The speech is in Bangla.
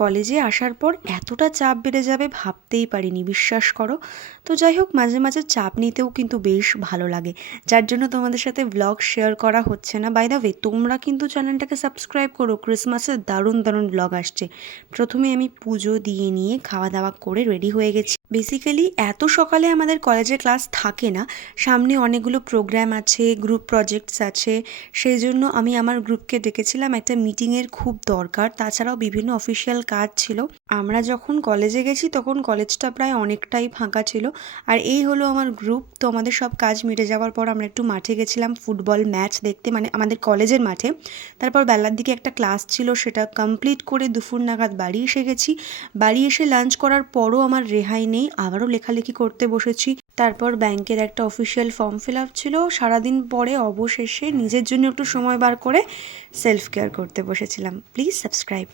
কলেজে আসার পর এতটা চাপ বেড়ে যাবে ভাবতেই পারিনি, বিশ্বাস করো। তো যাই হোক, মাঝে মাঝে চাপ নিতেও কিন্তু বেশ ভালো লাগে, যার জন্য তোমাদের সাথে ব্লগ শেয়ার করা হচ্ছে না। বাই দ্য ওয়ে, তোমরা কিন্তু চ্যানেলটাকে সাবস্ক্রাইব করো, ক্রিসমাসের দারুণ দারুণ ব্লগ আসছে। প্রথমে আমি পুজো দিয়ে নিয়ে খাওয়া দাওয়া করে রেডি হয়ে গেছি। বেসিক্যালি এত সকালে আমাদের কলেজের ক্লাস থাকে না, সামনে অনেকগুলো প্রোগ্রাম আছে, গ্রুপ প্রজেক্টস আছে, সেই জন্য আমি আমার গ্রুপকে ডেকেছিলাম, একটা মিটিংয়ের খুব দরকার, তাছাড়াও বিভিন্ন অফিসিয়াল কাজ ছিল। আমরা যখন কলেজে গেছি তখন কলেজটা প্রায় অনেকটাই ফাঁকা ছিল। আর এই হলো আমার গ্রুপ। তো আমাদের সব কাজ মিটে যাওয়ার পর আমরা একটু মাঠে গেছিলাম ফুটবল ম্যাচ দেখতে, মানে আমাদের কলেজের মাঠে। তারপর বেলার দিকে একটা ক্লাস ছিল, সেটা কমপ্লিট করে দুপুর নাগাদ বাড়ি এসে গেছি। বাড়ি এসে লাঞ্চ করার পরও আমার রেহাই নেই, আবারও লেখালেখি করতে বসেছি। তারপর ব্যাংকের একটা অফিসিয়াল ফর্ম ফিল আপ ছিল। সারাদিন পরে অবশেষে নিজের জন্য একটু সময় বার করে সেলফ কেয়ার করতে বসেছিলাম। Please subscribe.